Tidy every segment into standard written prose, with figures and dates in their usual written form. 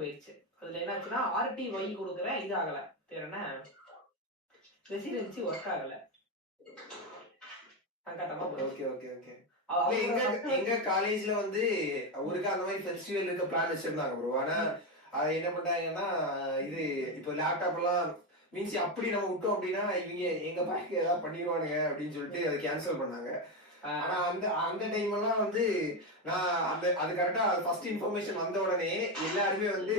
போயிருச்சு. அதுல என்ன ஆச்சுன்னா, RTY குடுக்குறேன் இது ஆகல. பேர் என்ன? ரெசிடென்சி ஒர்க் ஆகல. சங்கட்டமா போச்சு. Okay, okay, okay. எங்க காலேஜ்ல வந்து ஒருக்கா அந்த மாதிரி ஃபெஸ்டிவல் இருக்க பிளான் வச்சிருந்தாங்க ப்ரோ. ஆனா அது என்ன பண்ணிட்டாங்கன்னா, இது இப்போ லேப்டாப் எல்லாம் மீன்ஸ் அப்படி நம்ம விட்டோம் அப்படின்னா இவங்க எங்க பேங்க் ஏதாவது பண்ணிடுவானுங்க அப்படின்னு சொல்லிட்டு அதை கேன்சல் பண்ணாங்க. ஆனா அந்த அந்த டைம் எல்லாம் வந்து நான் அது கரெக்டா ஃபர்ஸ்ட் இன்ஃபர்மேஷன் வந்த உடனே எல்லாருமே வந்து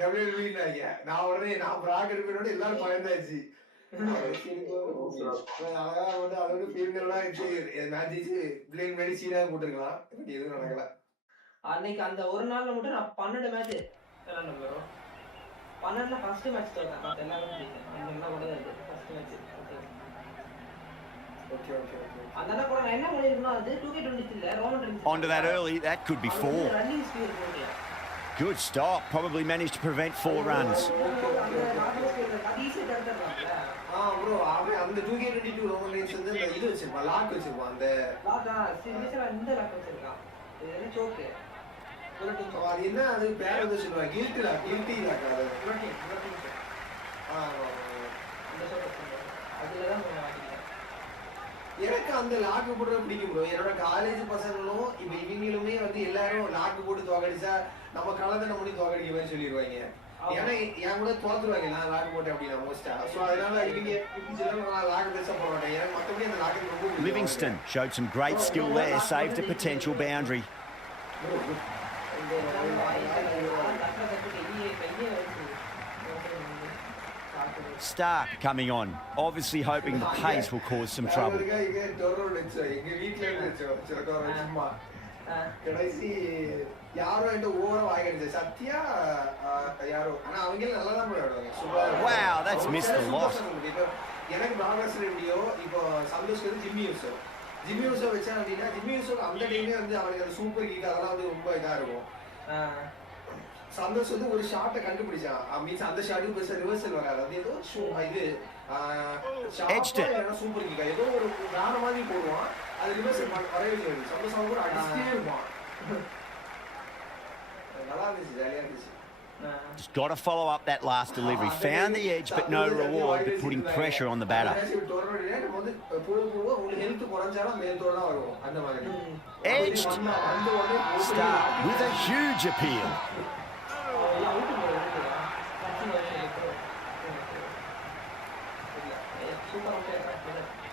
டபிள்யூடபிள்யூனாங்க. நான் உடனே நான் பிராக் எடுப்பேனோட எல்லாரும் பயந்தாச்சு. அழகா வந்து அதோட ஃபீல்டெல்லாம் வச்சு மேட்ச் பிளேன் மாதிரி சீனாக போட்டுருக்கலாம். பட் எதுவும் நடக்கல. அன்னைக்கு அந்த ஒரு நாள்ல மட்டும் நான் 12 மேட்ச் விளையாண்டேன் ப்ரோ. 12ல ஃபர்ஸ்ட் மேட்ச் தோத்தேன். மத்த எல்லாரும் ஜெயிச்சேன். என்ன கூட first match. Okay, okay, okay. அதனால கூட நான் என்ன பண்ணிருக்கேன்னா அது 2K23ல Roman Reigns. Onto that early, that could be 4. Running speed போட்டியா. Good stop, probably managed to prevent 4 runs. bro அந்த 2K22 ரோமன் ரென்ஸ் வந்து அந்த இது வச்சிருப்பான், லாக் வச்சிருப்பான். அந்த லாக்கா சீரியஸா இந்த லாக் வச்சிருக்கான். இது என்ன ஜோக்? அது என்ன அது பேர் வந்து சொல்லுவாங்க கில்ட் லாக், கில்ட்டி லாக். அது அந்த ஷாட் அதுல தான் மாட்டிக்கிட்டேன். எனக்கு அந்த லாக் போடுறது பிடிக்கும் ப்ரோ. என்னோட காலேஜ் பசங்களும் இப்ப இவங்களுமே வந்து எல்லாரும் லாக் போட்டு தோக்கடிச்சா நம்ம கலந்தனை பண்ணி தோக்கடிக்க மாதிரி சொல்லிடுவாங்க. ஏன்னா என் கூட தோத்துருவாங்க நான் லாக் போட்டேன் அப்படின்னா மோஸ்டா. ஸோ அதனால இவங்க நான் லாக் பெருசா போட மாட்டேன். எனக்கு மற்றபடி அந்த லாக் ரொம்ப. Livingston showed some great skill there, saved a potential boundary. Stark coming on, obviously hoping the pace will cause some trouble. Wow, that's missed a lot. எனக்கு ப்ராக்ரஸ் ரெடியோ இப்போ சந்தோஷ்க்கு வந்து ஜிம்மி யூசோ வச்சா அப்படின்னா ஜிம்மி யூசோ அந்த டைமே வந்து அவனுக்கு அந்த சூப்பர் கிக் அதெல்லாம் வந்து ரொம்ப இதா இருக்கும். சந்தோஷ் வந்து ஒரு ஷாட்டை கண்டுபிடிச்சான். மீன்ஸ் அந்த ஷாட்டுக்கு பெருசா ரிவர்சல் வராது. அது ஏதோ இது சூப்பர் கிக் ஏதோ ஒரு வேற மாதிரி போடுவான். அது ரிவர்சல் வரவே இல்லை. சந்தோஷ் அவங்க கூட அடிச்சுட்டே இருப்பான். நல்லா இருந்துச்சு, ஜாலியா இருந்துச்சு. Just got to follow up that last delivery. Found the edge, but no reward, but putting pressure on the batter. Edged. Stark with a huge appeal.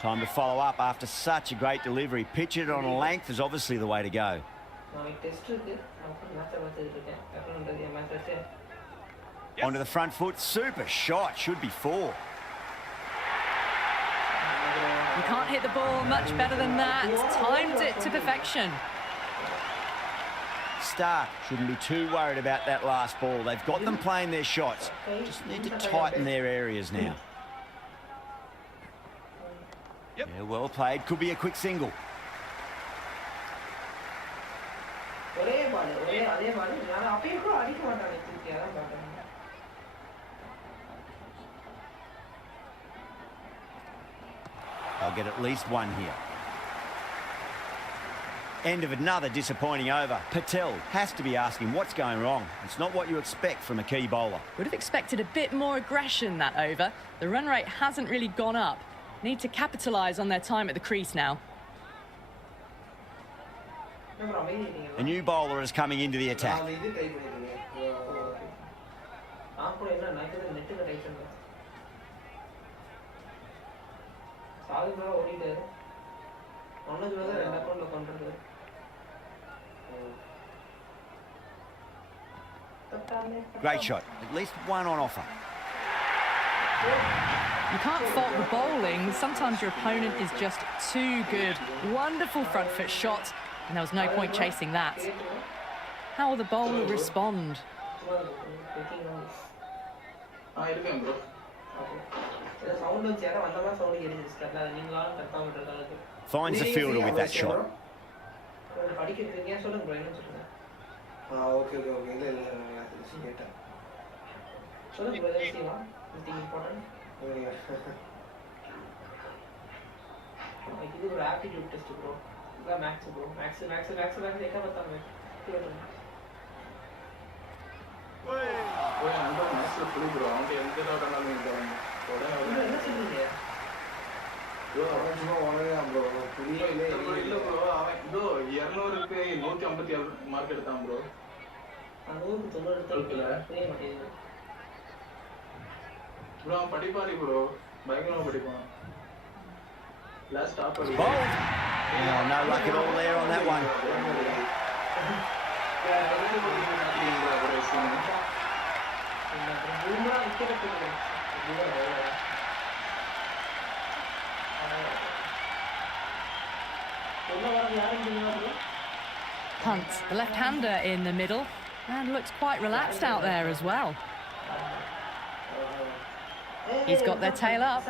Time to follow up after such a great delivery. Pitch it on a length is obviously the way to go. Onto the front foot, super shot, should be 4. You can't hit the ball much better than that. Timed it to perfection. Stark shouldn't be too worried about that last ball. They've got them playing their shots. Just need to tighten their areas now. Yep. Yeah, well played. Could be a quick single. I'll get at least one here. End of another disappointing over. Patel has to be asking what's going wrong. It's not what you expect from a key bowler. Would have expected a bit more aggression that over. The run rate hasn't really gone up. Need to capitalise on their time at the crease now. A new bowler is coming into the attack. Great shot. At least one on offer. You can't fault the bowling. Sometimes your opponent is just too good. Wonderful front foot shot, and there was no point chasing that. How will the bowler respond? Finds the fielder with that shot. இது ஒரு aptitude test bro. இதான் maths bro. Maths எங்க பார்த்தாங்க. என்ன சொல்றீங்க? அவன் சும்மா உலகம் bro. புரியவே இல்லை. இல்ல bro, அவன் இதோ 200க்கு 157 மார்க் எடுத்தான் bro. 100க்கு 90 எடுத்தா புரிய மாட்டேங்குது. bro அவன் படிப்பாரு bro, பயங்கரமா படிப்பான். Last stop பண்ணி. Bowled. Oh, no luck at all there on that one. Bumrah wicket எடுத்துட்டு Hunt, the left-hander in the middle, and looks quite relaxed out there as well. He's got their tail up.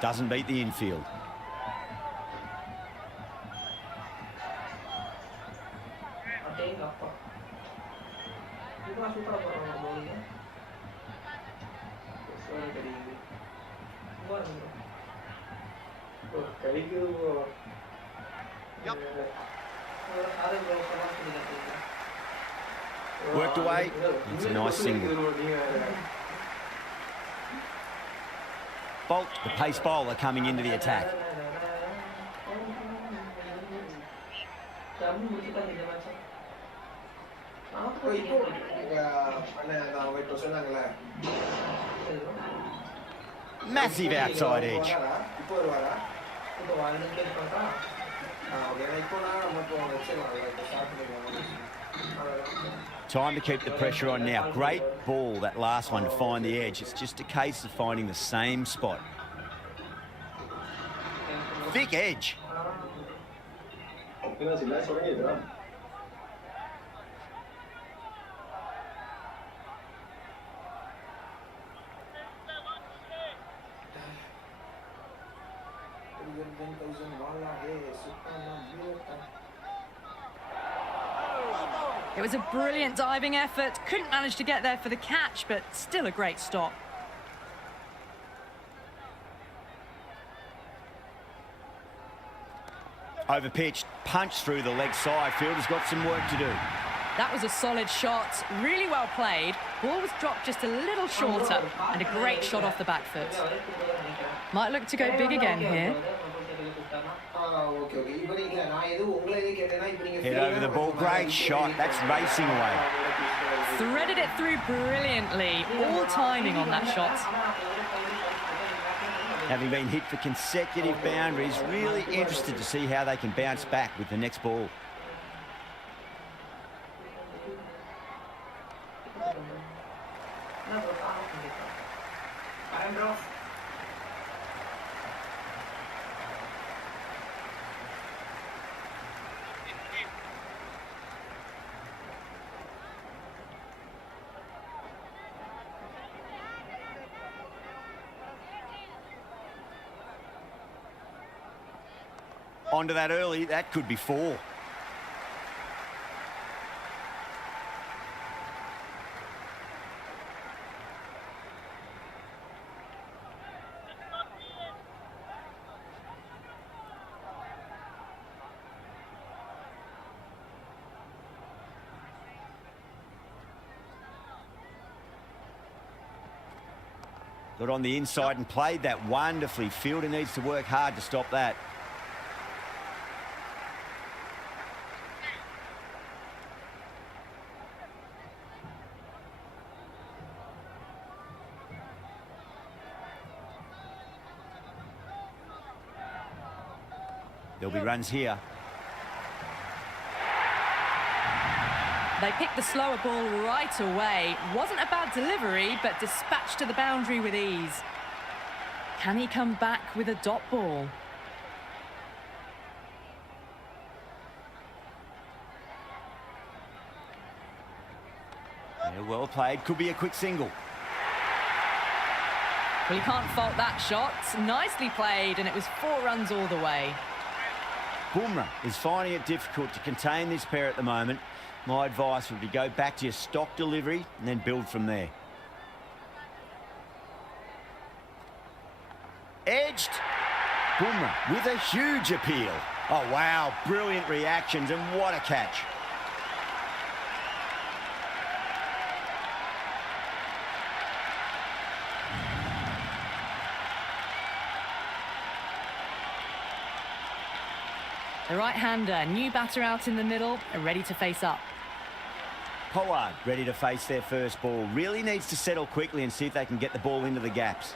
Doesn't beat the infield. Worked away. It's a nice single. Bolt, the pace bowler, coming into the attack. Massive outside edge. Time to keep the pressure on now. Great ball, that last one, to find the edge. It's just a case of finding the same spot. Thick edge. It was a brilliant diving effort. Couldn't manage to get there for the catch, but still a great stop. Overpitched, punched through the leg side. Fielder's got some work to do. That was a solid shot, really well played. Ball was dropped just a little shorter, and a great shot off the back foot. Might look to go big again here. Head over the ball, great shot. That's racing away. Threaded it through brilliantly, all timing on that shot. Having been hit for consecutive boundaries, really interested to see how they can bounce back with the next ball. Onto that early, that could be 4. Got on the inside and played that wonderfully. Fielder needs to work hard to stop that. There'll be runs here. They picked the slower ball right away. Wasn't a bad delivery, but dispatched to the boundary with ease. Can he come back with a dot ball? Yeah, well played. Could be a quick single. Well, you can't fault that shot. Nicely played, and it was 4 runs all the way. Bumrah is finding it difficult to contain this pair at the moment. My advice would be go back to your stock delivery and then build from there. Edged. Boomer with a huge appeal. Oh, wow, brilliant reactions and what a catch. The right-hander, new batter out in the middle, are ready to face up. Pollard ready to face their first ball. Really needs to settle quickly and see if they can get the ball into the gaps.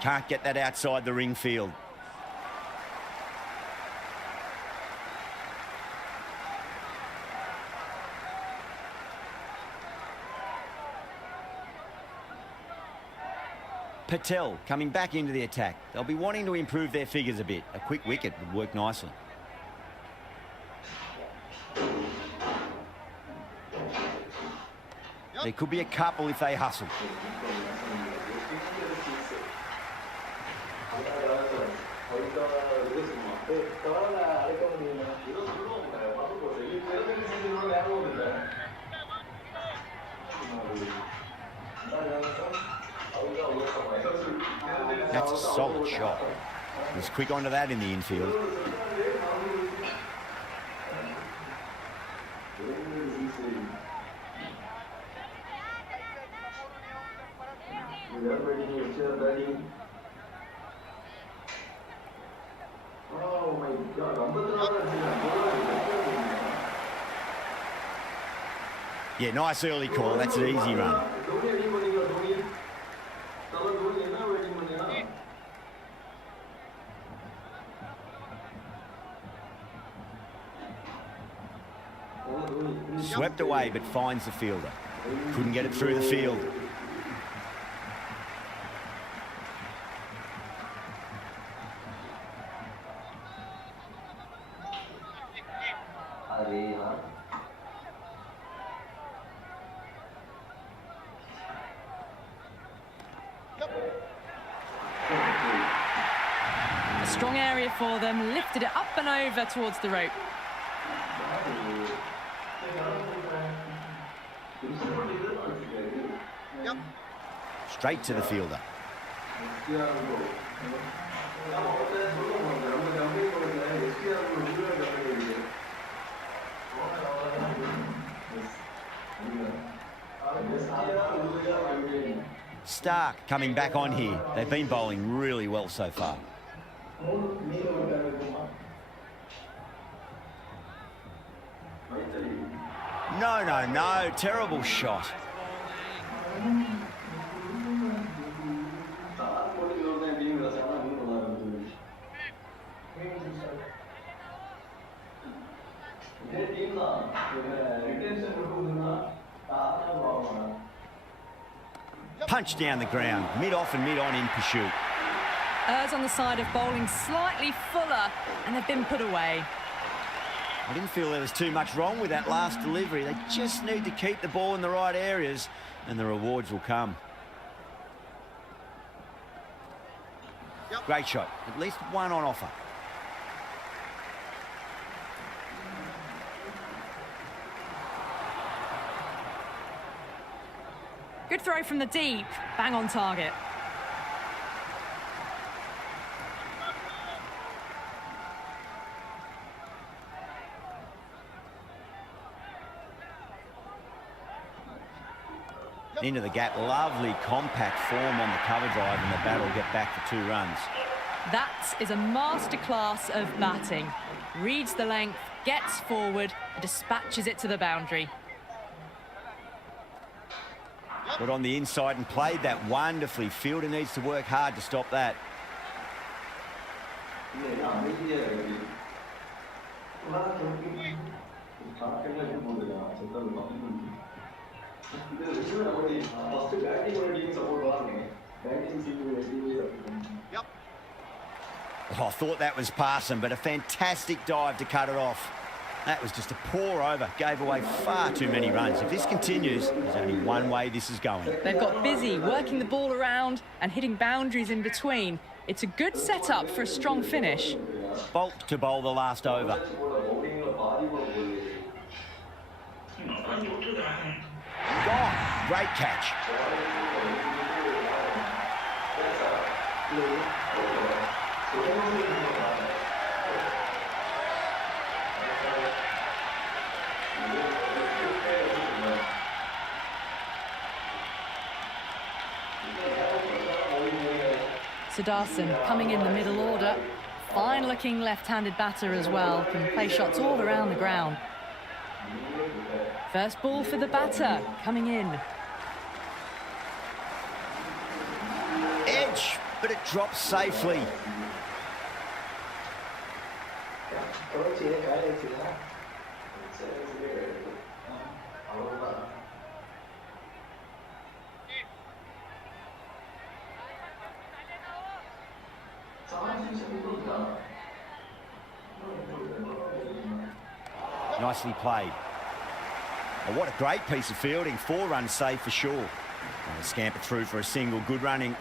Can't get that outside the ring field. Patel coming back into the attack. They'll be wanting to improve their figures a bit. A quick wicket would work nicely. There could be a couple if they hustle. That's a solid shot. He's quick onto that in the infield. Oh my God. Yeah, nice early call. That's an easy run. Swept away, but finds the fielder. Couldn't get it through the field. A strong area for them, lifted it up and over towards the rope. Straight to the fielder. Stark coming back on here. They've been bowling really well so far. No. Terrible shot. Punch down the ground, mid-off and mid-on in pursuit. Errs on the side of bowling slightly fuller, and they've been put away. I didn't feel there was too much wrong with that last delivery. They just need to keep the ball in the right areas, and the rewards will come. Great shot, at least one on offer. Good throw from the deep, bang on target. Into the gap, lovely compact form on the cover drive, and the bat will get back for 2 runs. That is a masterclass of batting. Reads the length, gets forward, and dispatches it to the boundary. Got on the inside and played that wonderfully. Fielder needs to work hard to stop that. Oh, I thought that was passing, but a fantastic dive to cut it off. That was just a pour over, gave away far too many runs. If this continues, there's only one way this is going. They've got busy working the ball around and hitting boundaries in between. It's a good setup for a strong finish. Bolt to bowl the last over. Gone. Great catch. Sudarsson coming in the middle order. Fine-looking left-handed batter as well. Can play shots all around the ground. First ball for the batter coming in. Edge, but it drops safely. Nicely played. Oh, what a great piece of fielding. 4 runs saved for sure. And a scamper through for a single. Good running.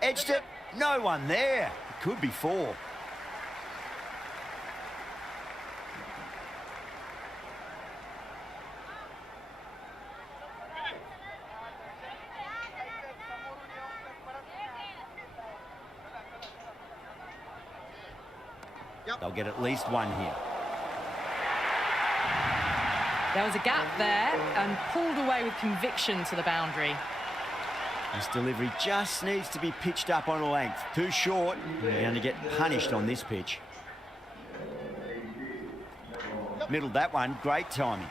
Edged it. No one there. It could be 4. They'll get at least 1 here. There was a gap there and pulled away with conviction to the boundary. This delivery just needs to be pitched up on a length. Too short. They're going to get punished on this pitch. Middled that one. Great timing.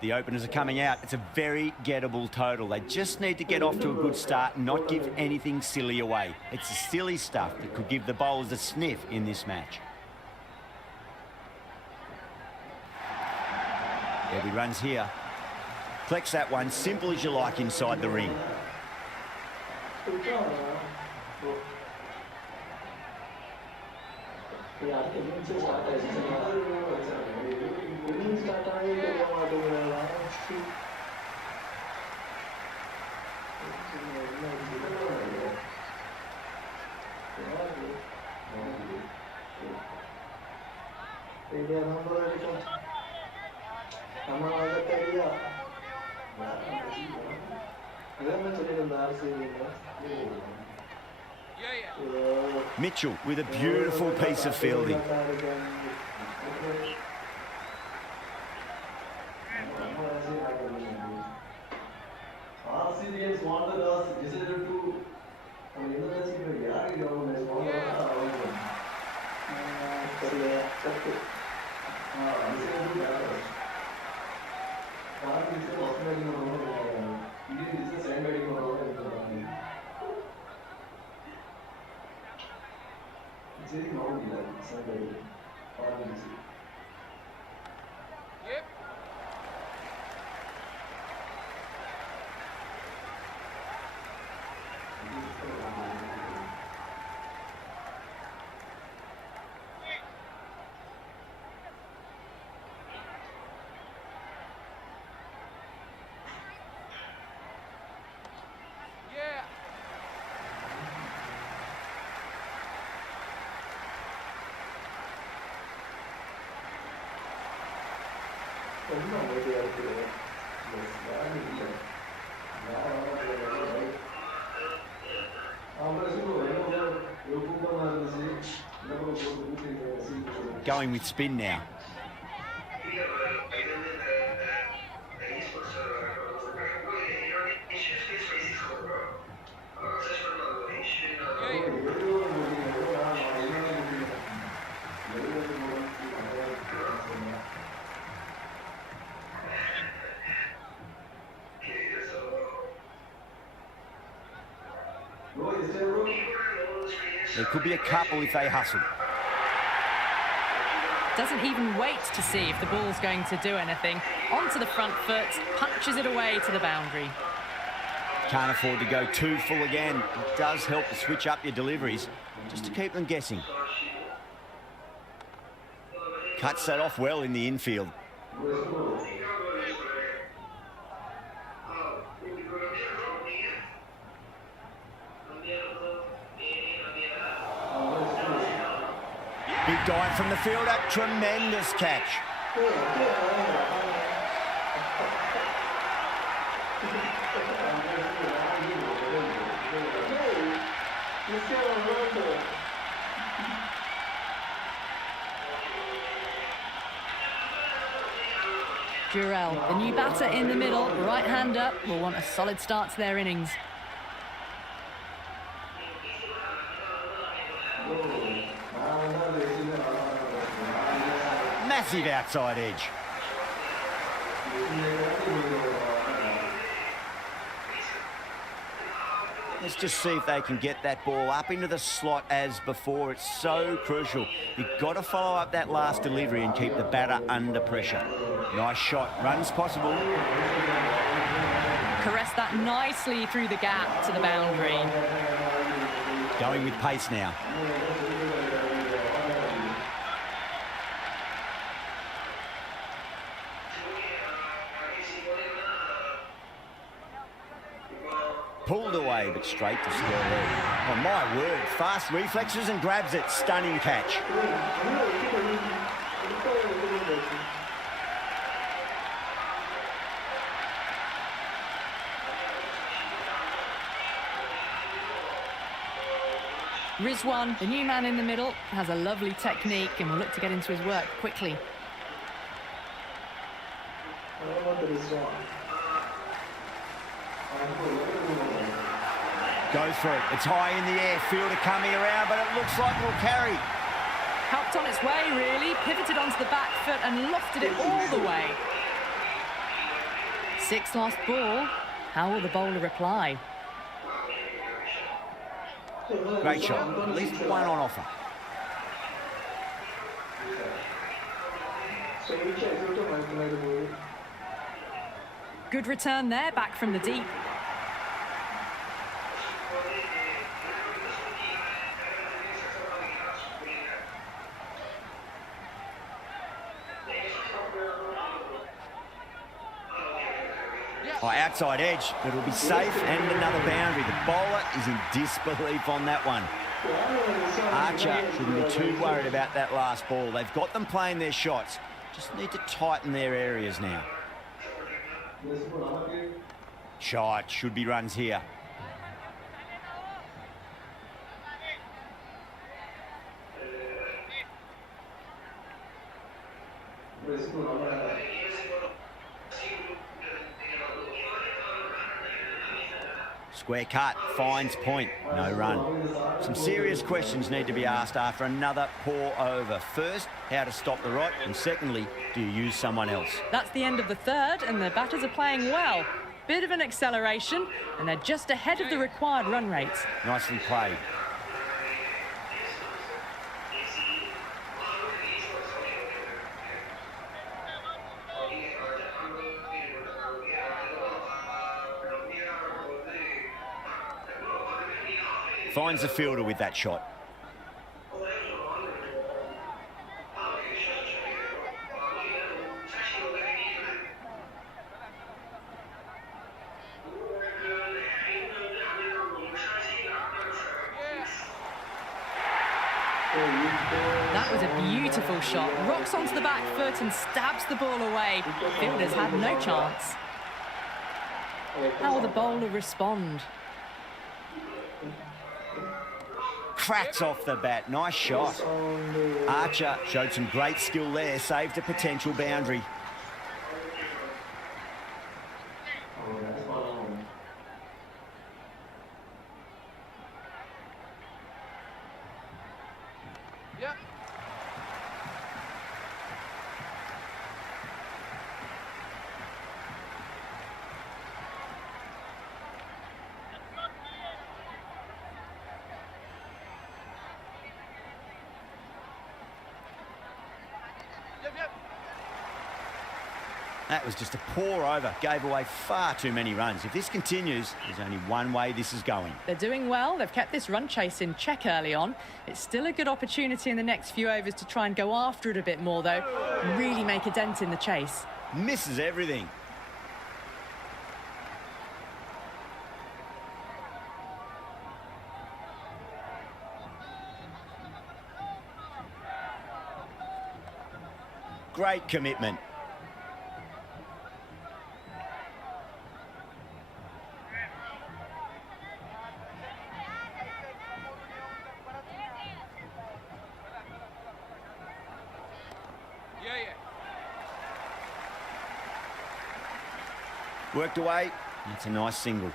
The openers are coming out. It's a very gettable total. They just need to get off to a good start and not give anything silly away. It's the silly stuff that could give the bowlers a sniff in this match. Every runs here. Flex that one, simple as you like inside the ring. Mitchell with a beautiful piece of fielding. Going with spin now. There could be a couple if they hustle. Doesn't even wait to see if the ball's going to do anything. Onto the front foot, punches it away to the boundary. Can't afford to go too full again. It does help to switch up your deliveries, just to keep them guessing. Cuts that off well in the infield. Big dive from the fielder, tremendous catch. Durrell, the new batter in the middle, right-hander, will want a solid start to their innings. Massive outside edge. Let's just see if they can get that ball up into the slot as before. It's so crucial. You've got to follow up that last delivery and keep the batter under pressure. Nice shot. Runs possible. Caress that nicely through the gap to the boundary. Going with pace now. Pulled away, but straight to square leg. Oh, my word. Fast reflexes and grabs it. Stunning catch. Rizwan, the new man in the middle, has a lovely technique and will look to get into his work quickly. Go for it. It's high in the air. Fielder coming around, but it looks like it'll carry. Helped on its way, really. Pivoted onto the back foot and lofted it all the way. Sixth last ball. How will the bowler reply? Great shot. At least one on offer. Good return there, back from the deep. Oh, outside edge, but it'll be safe and another boundary. The bowler is in disbelief on that one. Archer shouldn't be too worried about that last ball. They've got them playing their shots. Just need to tighten their areas now. Shot, should be runs here. Square cut, finds point, no run. Some serious questions need to be asked after another poor over. First, how to stop the rot, and secondly, do you use someone else? That's the end of the third, and the batters are playing well. Bit of an acceleration, and they're just ahead of the required run rates. Nicely played. Finds the fielder with that shot. That was a beautiful shot. Rocks onto the back foot and stabs the ball away. Fielders had no chance. How will the bowler respond? Cracks off the bat. Nice shot. Archer showed some great skill there. Saved a potential boundary. That was just a pour over, gave away far too many runs. If this continues, there's only one way this is going. They're doing well. They've kept this run chase in check early on. It's still a good opportunity in the next few overs to try and go after it a bit more, though, and really make a dent in the chase. Misses everything. Great commitment. Worked away. That's a nice single.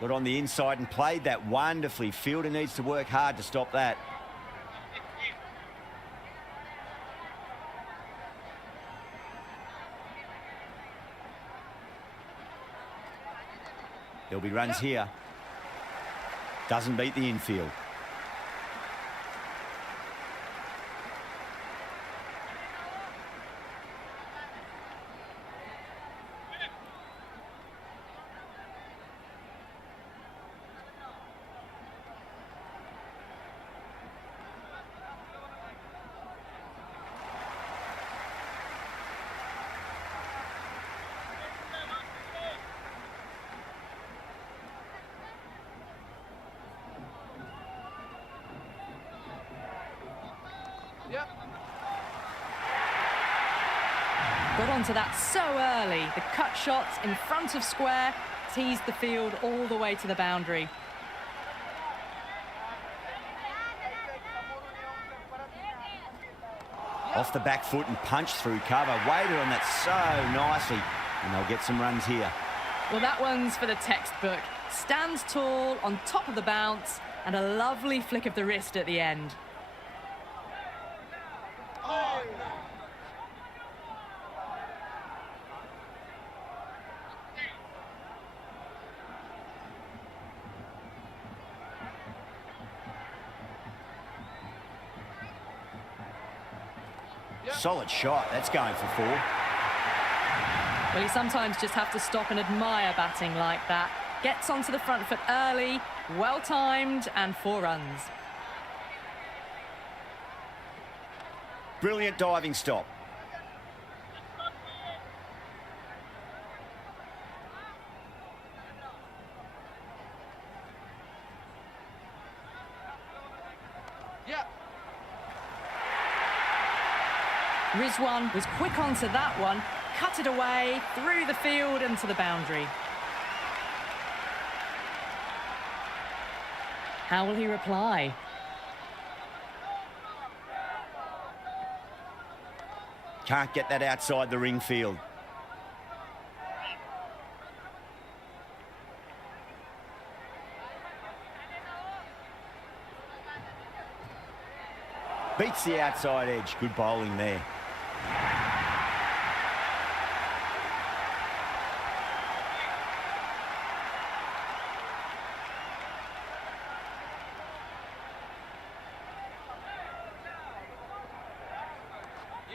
Got on the inside and played that wonderfully. Fielder needs to work hard to stop that. There'll be runs here. Doesn't beat the infield. Got onto that so early. The cut shots in front of square teased the field all the way to the boundary. Off the back foot and punched through cover. Waited on that so nicely. And they'll get some runs here. Well, that one's for the textbook. Stands tall on top of the bounce and a lovely flick of the wrist at the end. Solid shot. That's going for 4. Well, you sometimes just have to stop and admire batting like that. Gets onto the front foot early, well-timed, and 4 runs. Brilliant diving stop. Rizwan was quick onto that one, cut it away, through the field and to the boundary. How will he reply? Can't get that outside the ring field. Beats the outside edge. Good bowling there.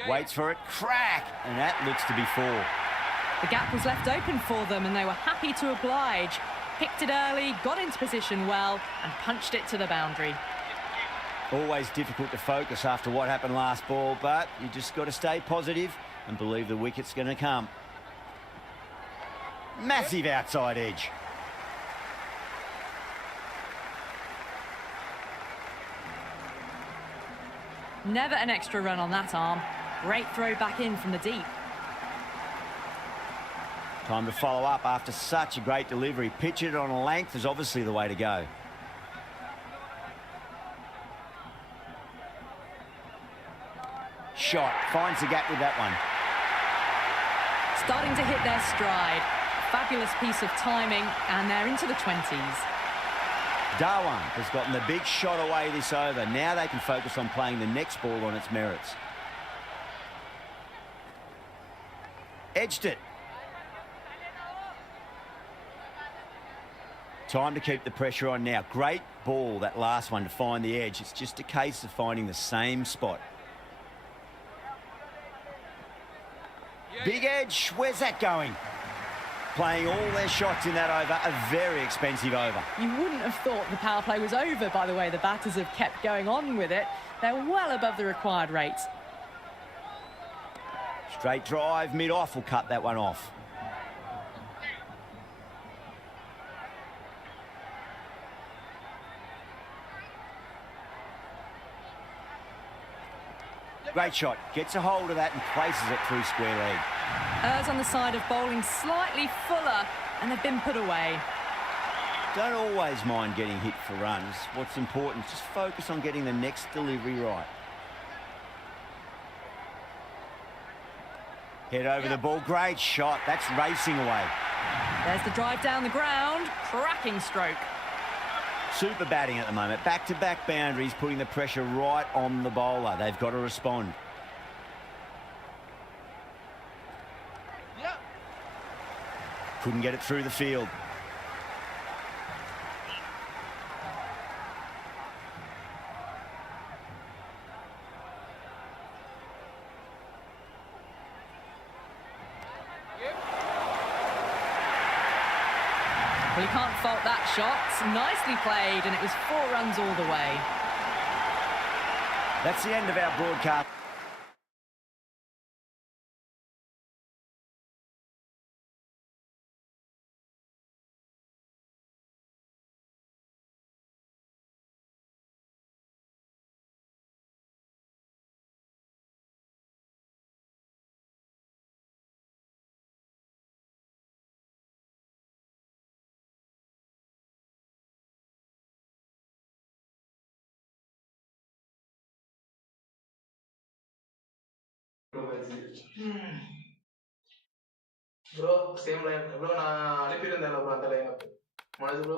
Waits for it, crack, and that looks to be 4. The gap was left open for them and they were happy to oblige. Picked it early, got into position well and punched it to the boundary. Always difficult to focus after what happened last ball, but you just got to stay positive and believe the wicket's going to come. Massive outside edge. Never an extra run on that arm. Great throw back in from the deep. Time to follow up after such a great delivery. Pitch it on a length is obviously the way to go. Shot, finds the gap with that one. Starting to hit their stride. Fabulous piece of timing and they're into the 20s. Darwan has gotten the big shot away this over. Now they can focus on playing the next ball on its merits. Edged it. Time to keep the pressure on now. Great ball, that last one, to find the edge. It's just a case of finding the same spot. Big edge. Where's that going? Playing all their shots in that over, a very expensive over. You wouldn't have thought the power play was over by the way the batters have kept going on with it. They're well above the required rate. Straight drive, mid-off will cut that one off. Great shot. Gets a hold of that and places it through square leg. Errs on the side of bowling slightly fuller, and they've been put away. Don't always mind getting hit for runs. What's important is just focus on getting the next delivery right. Head over the ball. Great shot. That's racing away. There's the drive down the ground. Cracking stroke. Super batting at the moment. Back-to-back boundaries, putting the pressure right on the bowler. They've got to respond. Couldn't get it through the field. Well, you can't fault that shot. Nicely played, and it was 4 runs all the way. That's the end of our broadcast. Bro same line bro நான் அனுப்பியிருந்தேன்ல bro அந்த line up Manoj bro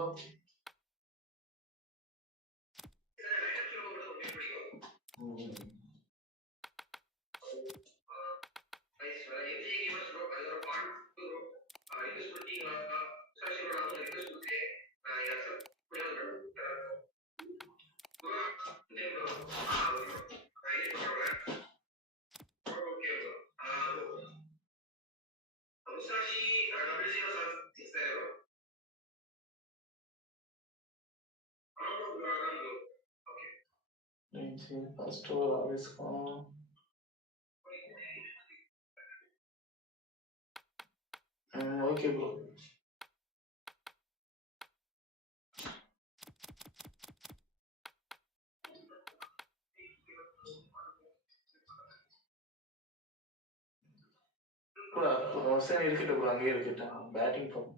first over ஆவேஸ்க்கும் okay bro சரி இருக்கட்டும் bro அங்கேயே இருக்கட்டும் batting பண்ணும்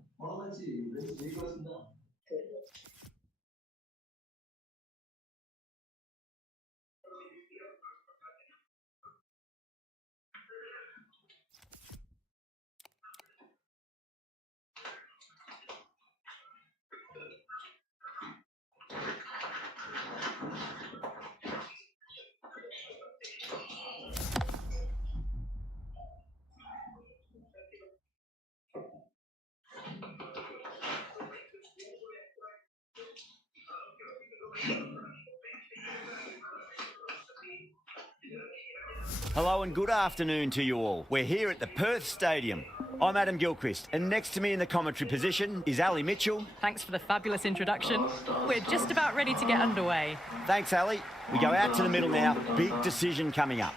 Hello and good afternoon to you all. We're here at the Perth Stadium. I'm Adam Gilchrist, and next to me in the commentary position is Ali Mitchell. Thanks for the fabulous introduction. We're just about ready to get underway. Thanks, Ali. We go out to the middle now. Big decision coming up.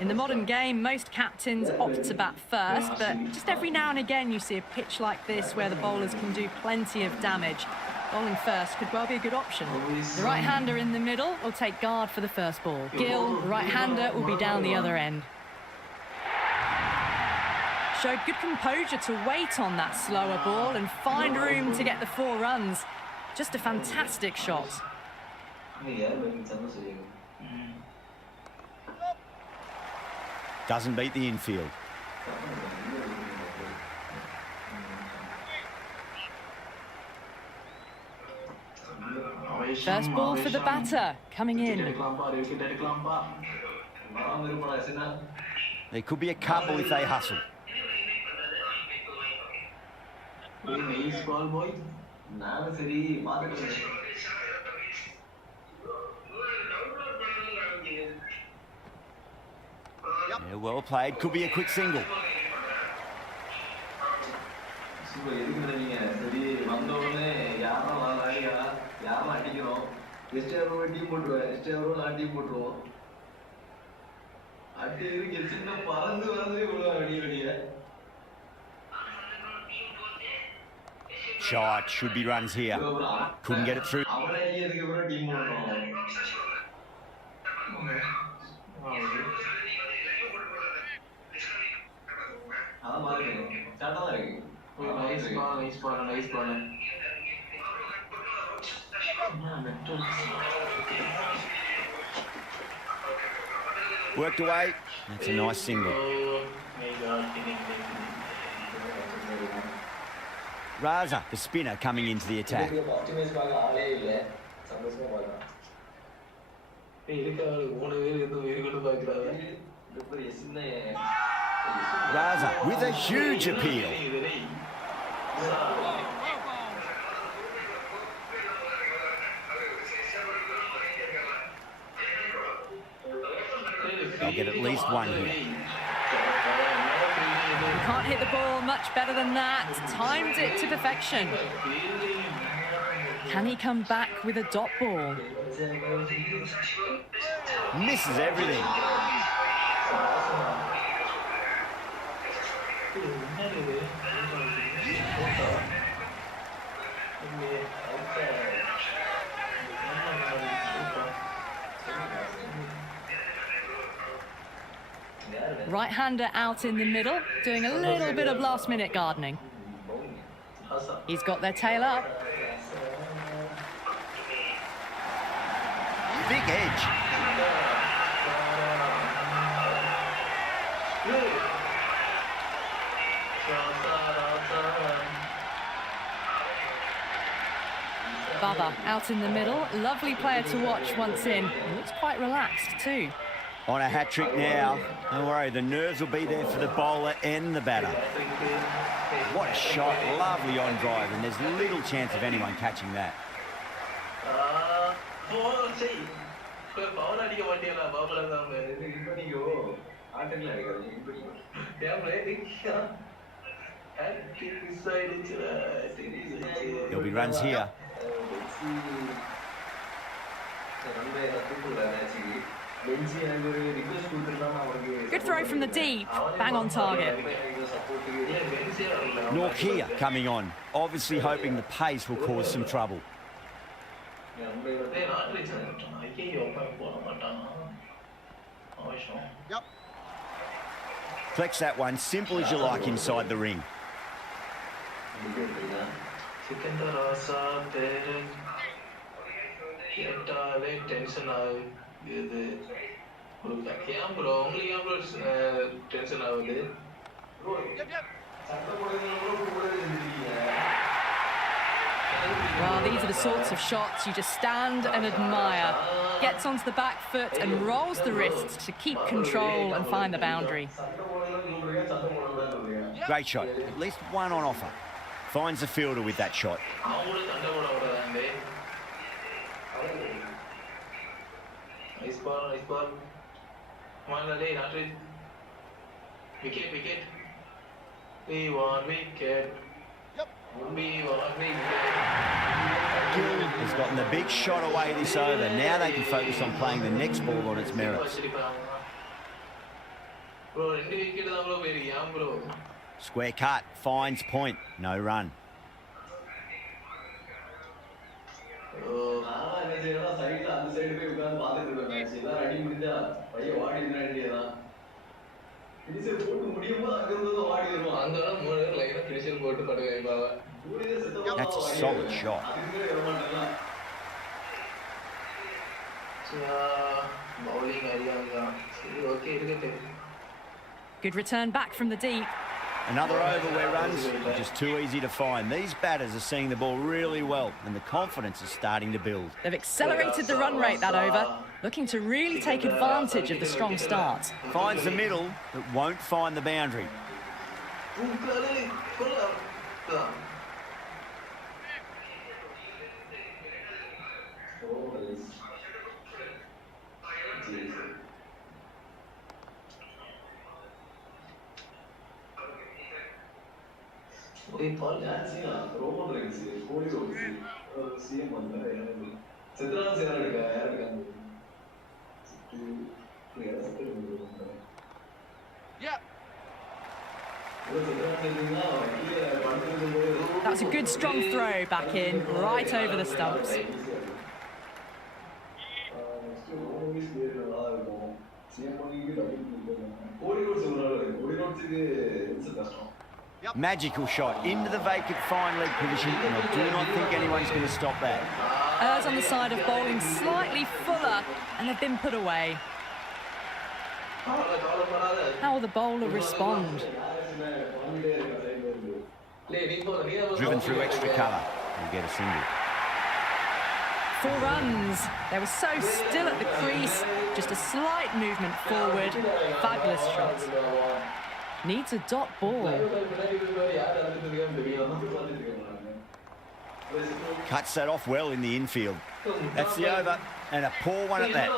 In the modern game, most captains opt to bat first, but just every now and again you see a pitch like this where the bowlers can do plenty of damage. Bowling first could well be a good option. The right-hander in the middle will take guard for the first ball. Gill, the right-hander, will be down the other end. Showed good composure to wait on that slower ball and find room to get the 4 runs. Just a fantastic shot. Doesn't beat the infield. First ball for the batter, coming in. There could be a couple if they hustle. Nice ball, boy. Yeah, well played. Could be a quick single. Shot, should be runs here. Couldn't get it through. Nice ball. Worked away. That's a nice single. Raza, the spinner, coming into the attack. Raza with a huge appeal. They'll get at least one here. You can't hit the ball much better than that. Timed it to perfection. Can he come back with a dot ball? Misses everything. Right-hander out in the middle, doing a little bit of last-minute gardening. He's got their tail up. Big edge. Baba out in the middle. Lovely player to watch once in. He looks quite relaxed too. On a hat-trick now. Don't worry, the nerves will be there for the bowler and the batter. What a shot. Lovely on drive, and there's little chance of anyone catching that. There'll be runs here. Good throw from the deep, bang on target. Norkia coming on, obviously hoping the pace will cause some trouble. Yep. Flex that one, simple as you like inside the ring. Well, these are the sorts of shots you just stand and admire. Gets onto the back foot and rolls the wrists to keep control and find the boundary. Great shot, at least one on offer. Finds the fielder with that shot. Nice ball. Come on, Lale, not it. Wicket. We want wicket. Yep. We want wicket. Gill has gotten the big shot away this over. Now they can focus on playing the next ball on its merits. Bro, 2 wicket da bro periyam bro. Square cut, finds point, no run. That's a solid shot. Good return back from the deep. Another over where runs are just too easy to find. These batters are seeing the ball really well, and the confidence is starting to build. They've accelerated the run rate that over, looking to really take advantage of the strong start. Finds the middle, but won't find the boundary. That's a good strong throw back in, right over the stumps. Magical shot into the vacant fine leg position, and I do not think anyone's going to stop that. Errs on the side of bowling slightly fuller, and they've been put away. How will the bowler respond? Driven through extra cover. He'll get a single. 4 runs. They were so still at the crease. Just a slight movement forward. Fabulous shot. Needs a dot ball. Cuts that off well in the infield. That's the over, and a poor one at that.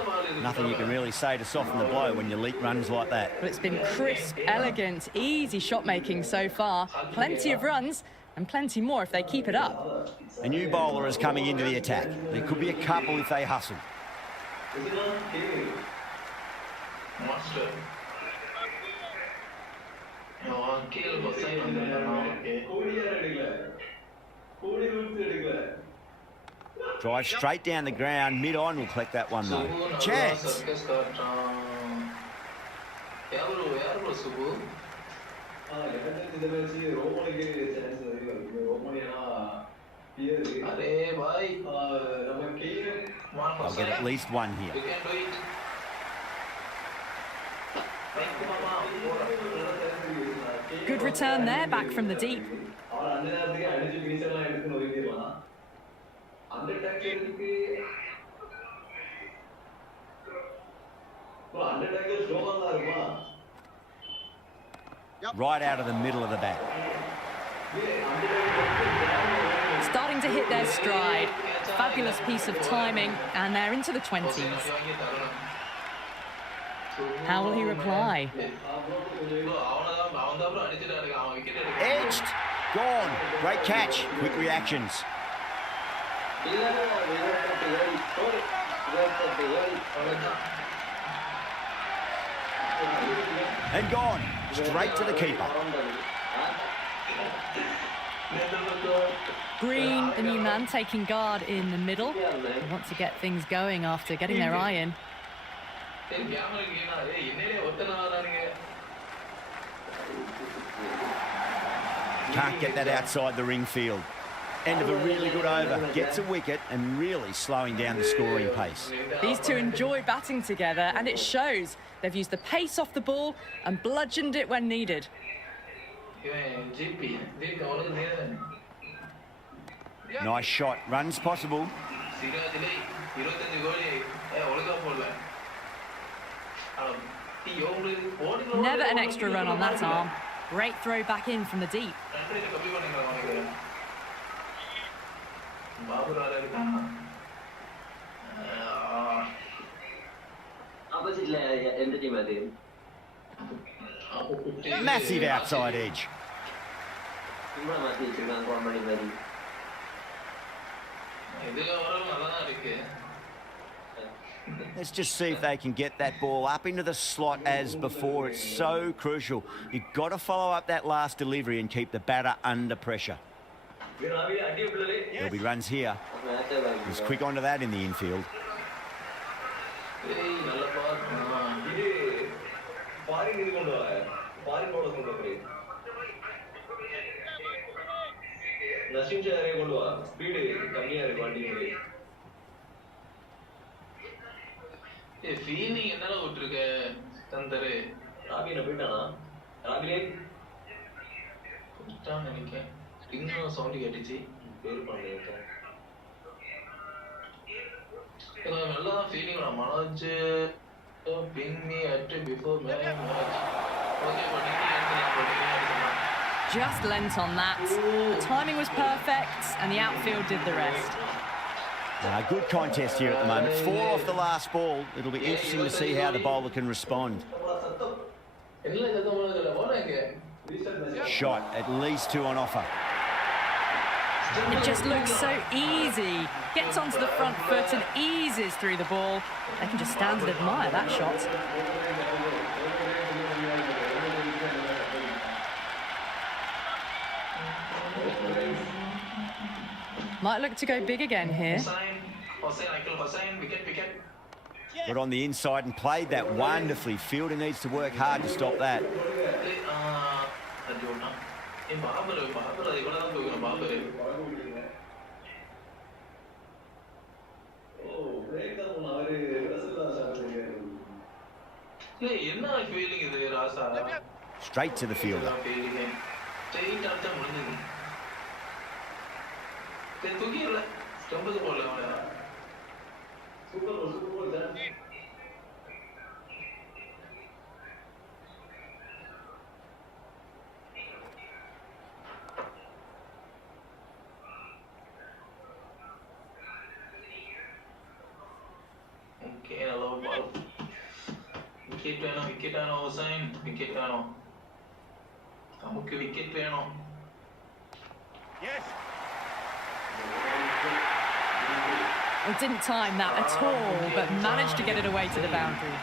Nothing you can really say to soften the blow when you leak runs like that. But it's been crisp, elegant, easy shot making so far. Plenty of runs, and plenty more if they keep it up. A new bowler is coming into the attack. There could be a couple if they hustle. Drive straight down the ground, mid-on will collect that one though. Chance! I'll get at least one here. Good return there, back from the deep. Right out of the middle of the bat. Starting to hit their stride. Fabulous piece of timing, and they're into the 20s. How will he reply? Edged! Gone! Great catch. Quick reactions. And gone. Straight to the keeper. Green, the new man, taking guard in the middle. They want to get things going after getting their eye in. Can't get that outside the ring field. End of a really good over. Gets a wicket and really slowing down the scoring pace. These two enjoy batting together, and it shows. They've used the pace off the ball and bludgeoned it when needed. Nice shot. Runs possible. Never an extra run on that arm. Great throw back in from the deep. Massive outside edge. Let's just see if they can get that ball up into the slot as before. It's so crucial. You've got to follow up that last delivery and keep the batter under pressure. There'll be runs here. He's quick onto that in the infield. விட்டான்னு நினைக்கிறேன். ரிங்னு sound கேட்டுச்சு. பேர் பண்ணல. எனக்கு நல்லா தான் feeling நான் Manoj ping me at before match. Okay, Just lent on that. The timing was perfect and the outfield did the rest. Good contest here at the moment. 4 off the last ball. It'll be interesting to see how the bowler can respond. Shot, at least 2 on offer. It just looks so easy. Gets onto the front foot and eases through the ball. They can just stand and admire that shot. Might look to go big again here. Got on the inside and played that wonderfully. Fielder needs to work hard to stop that. Straight to the fielder. Okay, hello ball. Wicket ano, Hussain. Wicket ano. നമുക്ക് wicket വേണോ? Yes. Well, didn't time that at all, but managed to get it away to the boundary.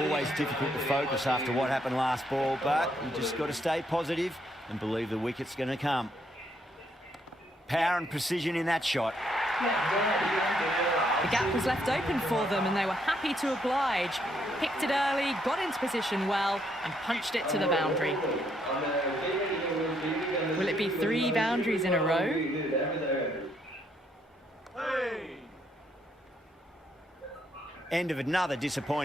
Always difficult to focus after what happened last ball, but you just got to stay positive and believe the wicket's going to come. Power and precision in that shot. The gap was left open for them and they were happy to oblige. Picked it early, got into position well and punched it to the boundary. Will it be 3 boundaries in a row? End of another disappointing